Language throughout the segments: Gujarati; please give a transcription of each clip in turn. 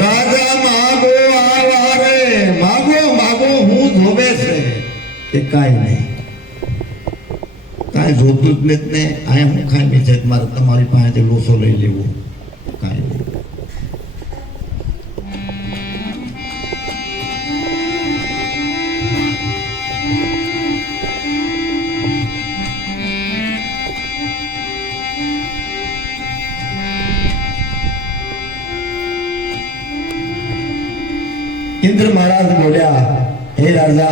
રાજા માગો આવારે માગો માગો હું જોવે છે કે કાઈ નહીં, કાઈ જોતું જ નથી ને આ હું ખાઈ છે મારે તમારી પાસેથી લોસો લઈ લેવો કાઈ નહીં. इंद्र महाराज बोलिया हे राजा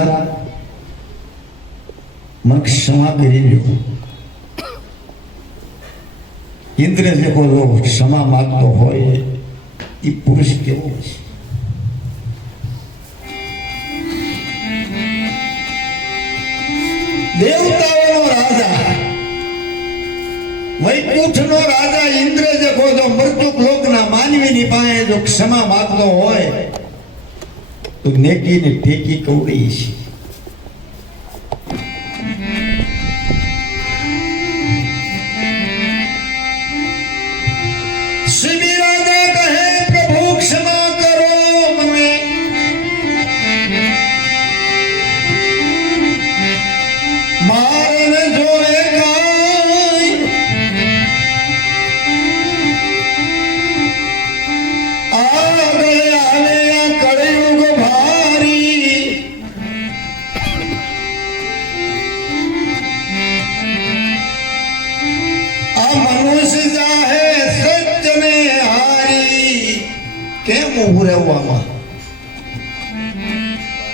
मन क्षमा કરી લ્યો. इंद्र જે કોઈ ક્ષમા માંગતો હોય એ પુરુષ કેવો છે? દેવતાઓનો રાજા વૈકુંઠનો રાજા ઇન્દ્ર જે કોઈ મૃત્યુક લોકના માનવીની પાસે જો ક્ષમા માંગતો હોય તો નેકી ને ટેકી કવડી છે. શ્રી રાજા કહે પ્રભુ ક્ષમા કરો મને, મારને જોએ કાઈ આગળ આવે કળયુગ ભારી. આ મનુષ્ય જાહે સજ્જને હારી. કેમ ઉભું રહેવામાં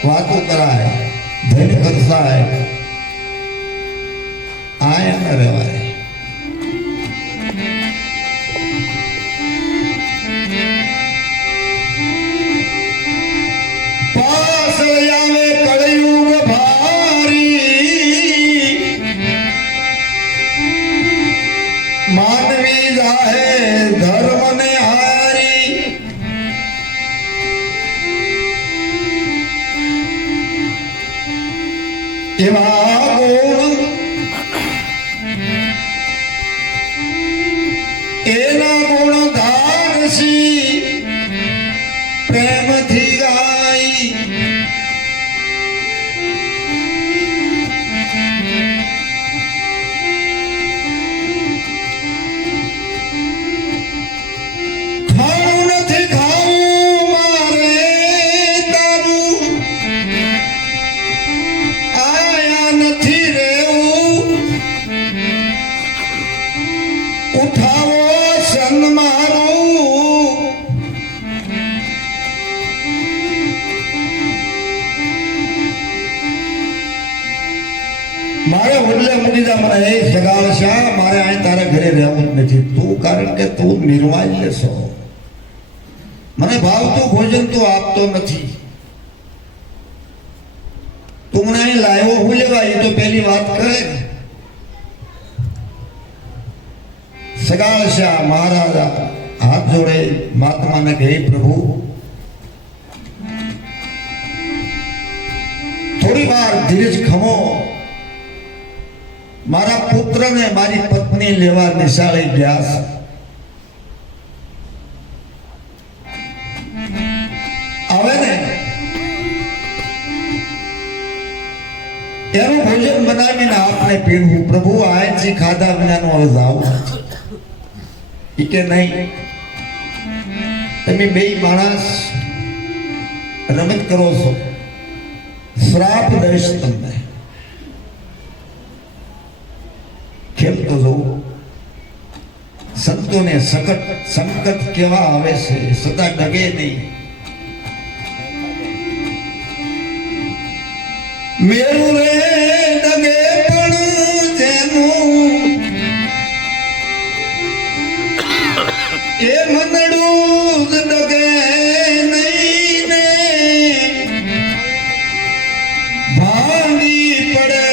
વાતો કરાય ધન કરસાય આયા ન રહેવાય. પાછળ આવે કળયુગ ભારી. માનવી જાહે ધર્મ ને હારી. એવા ગુણ એના ગુણ ગાનસી પ્રેમથી ગાઈ. ખાવું નથી ખાવું મારે તારું, આયા નથી રેવું. ઉઠાવો સન મારું, મારે ઓડલે મૂકી જા. મને એ સગાવશા મારે અહીં તારા ઘરે રહેવું જ નથી. તું કારણ કે તું નિર્વાય લેશો. મને ભાવતું ભોજન તું આપતો નથી. તું મને અહીં લાવ્યો હું લેવા એ તો પહેલી વાત કરે. સગાવશા મહારાજા હાથ જોડે મહાત્માને કહે પ્રભુ થોડી વાર ધીરજ ખમો. મારા પુત્રને મારી પત્ની લેવા નિશાળે ગયા છે. આવે ને એનું ભોજન બનાવીને આપને પીણવું. પ્રભુ આયથી ખાધા વિનાનું હવે જાવ કે નહીં. તમે બે માણસ રમત કરો છો, શ્રાપ દઈશ તમને. ખેલતો જવું. સંતોને સંકટ કેવા આવે છે, સદા ડગે નહીં. મેરું રે ડગે પણ જેનું એ મનડું જ ડગે નહીં ને. ભાંગી પડે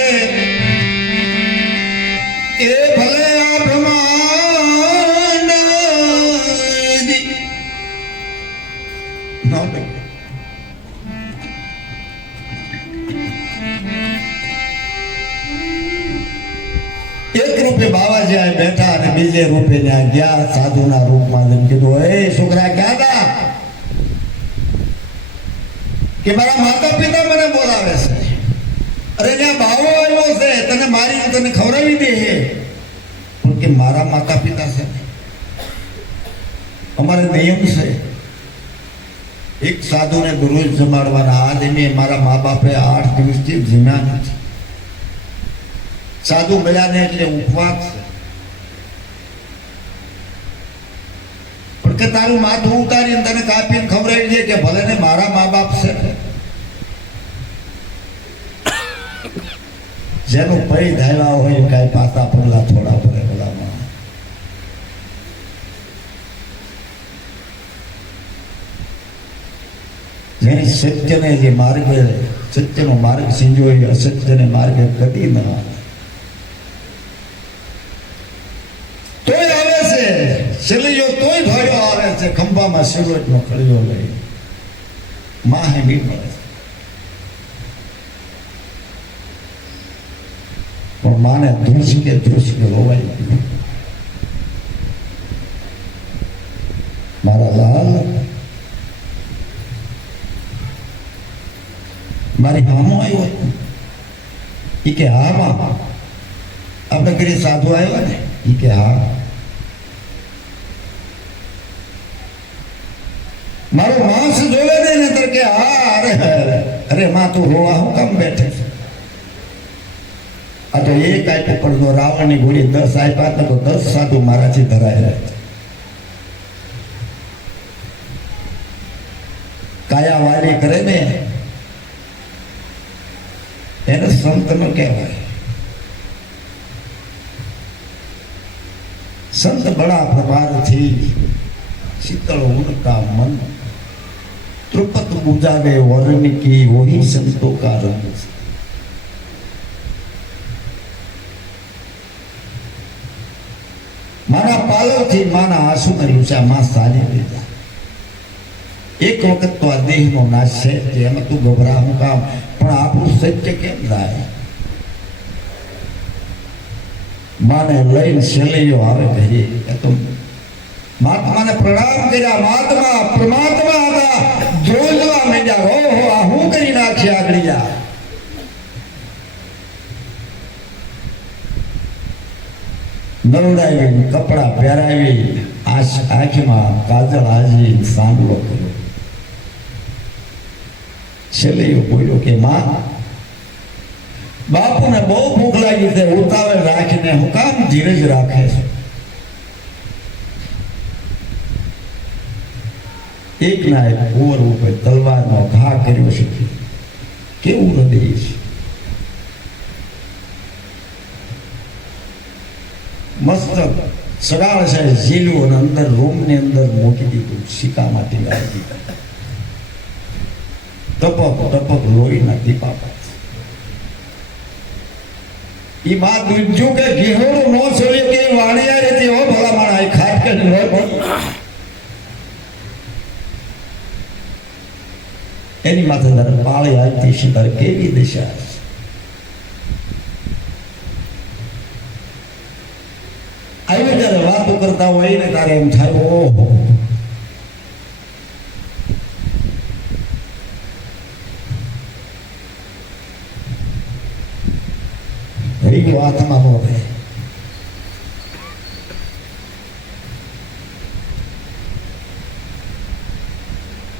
એ ભલે આ બ્રહ્માંડ એક રૂપે બાવાજી આ બેઠા અને બીજે રૂપે ત્યાં ગયા સાધુના રૂપમાં જેમ કીધું એ છોકરા ક્યાં હતા? કે મારા માતા પિતા મને બોલાવે છે, અરે ત્યાં બાવો આવ્યો છે, તને મારી તને ખવડાવી દે પણ કે મારા માતા પિતા છે, અમારે નિયમ છે એક સાધુને દરરોજ જમાડવાના. આજ મેં મારા મા બાપે 8 દિવસથી જમ્યા નથી. સાધુ મળ્યા ને એટલે ઉપવાસ છે. પણ કે તારું માથું ઉતારીને તને કાપીને ખવડાવી દે કે ભલે ને મારા મા બાપ છે. જેનું પૈ ધાયલા હોય કઈ પાતા પડલા થોડા પડે બોલામાં. જેની સત્યને જે માર્ગે સત્યનો માર્ગ સિંજો એ અસત્યને માર્ગે કદી ન તોય આવે છે શિલીઓ, તોય ભાઈઓ આવે છે ખંભામાં સિગરેટનો ખળિયો લઈ માહે બી મળે છે. પણ માને ધ્રુસકે રોવાઈ ગયું. મારા લાલ મારી હામો આવ્યો ઈ કે હા માં આપણે ઘરે સાધુ આવ્યા ને ઈ કે હા. મારો માણસ જોવે ને નતર કે હા. અરે અરે માં તું રોવા હું કામ બેઠે છે? આ તો એક આપ્યું પડતો રાવણની ગોળી 10 આપ્યા તો 10 સાધુ મારાથી ધરાયેલા. કાયા વાલી કરે ને એને સંત નો કહેવાય. સંત બડા પ્રભારથી શીતળ ઉનકા મન ત્રુપત बुझावे वर्ण की वही संतों का रंग. माना पालो थी माना आंसू में लूचा मां साले लेता. एक वक्त तो आ देह नो नाश है एम तू घबरा हूं काम पण आपू सत्य केम થાય? माने लઈને શેલૈયો આવે ઘરે તો મહાત્માને પ્રણામ કર્યા. મહાત્મા પરમાત્મા હતા જોજવા માંડ્યા. ઓહો આ હું કરી નાખી આગળિયા. નવડાવી કપડા પહેરાવી આંખમાં કાજળ હાજી સાંભળો કર્યો. છેલ્લે બોલ્યો કે માં બાપુને બહુ ભૂખ લાગી છે, ઉતાવળ રાખીને હું કામ ધીરજ રાખે છે? એક ના એક કુંવર ઉપર તલવારનો ઘા કર્યો છે. કેવું હૃદય છે! મસ્તક સગાળ છે ઝીલું અને અંદર રૂમ ની અંદર મૂકી દીધું. સિક્કા માંથી ગાળી દીધા. ટપક ટપક લોહીના ટીપા પડે. ઈ માં દૂજ્યું કે ઘેહોડું નો છોડ્યું કે વાણિયા રહેતી હો ભલા માણા ખાટ કે નો પણ એની માથે દર પાળી આવતી શિકાર કેવી દિશા છે. આવી જયારે વાતો કરતા હોય ને તારે એમ થાય ઓહો આત્મા નો રહે.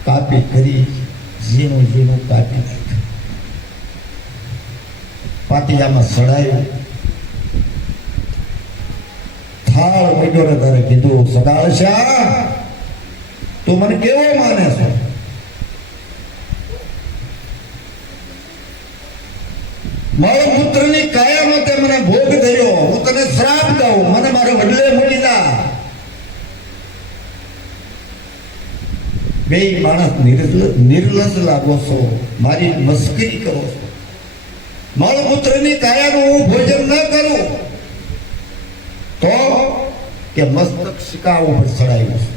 કાપી કરી ઝીણું ઝીણું કાપી નાખ્યું. પાટિયામાં સડાયું. થાળ પડ્યો ને તારે કીધું સગાળશા તું મને કેવો માને છો? મળમૂત્રની કાયામાં તે મને ભોગ થયો. હું તને શ્રાપ દઉં, મને મારે વડલે મળી જા. બે માણસ નિર્લજ લાગો છો, મારી મસ્કરી કરો છો. મળમૂત્રની કાયાનું હું ભોજન ન કરું તો કે મસ્તક સિક્કા ઉપર ચડાવ્યું છે.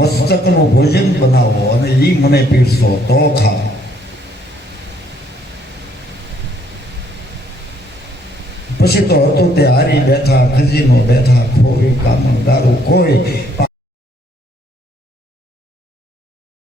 મસ્તકનું ભોજન બનાવો અને ઈ મને પીરસો તો ખાવ. પછી તો હતું તે હારી બેઠા, ખજીનો બેઠા, ખોરી કામણ ગારું કોઈ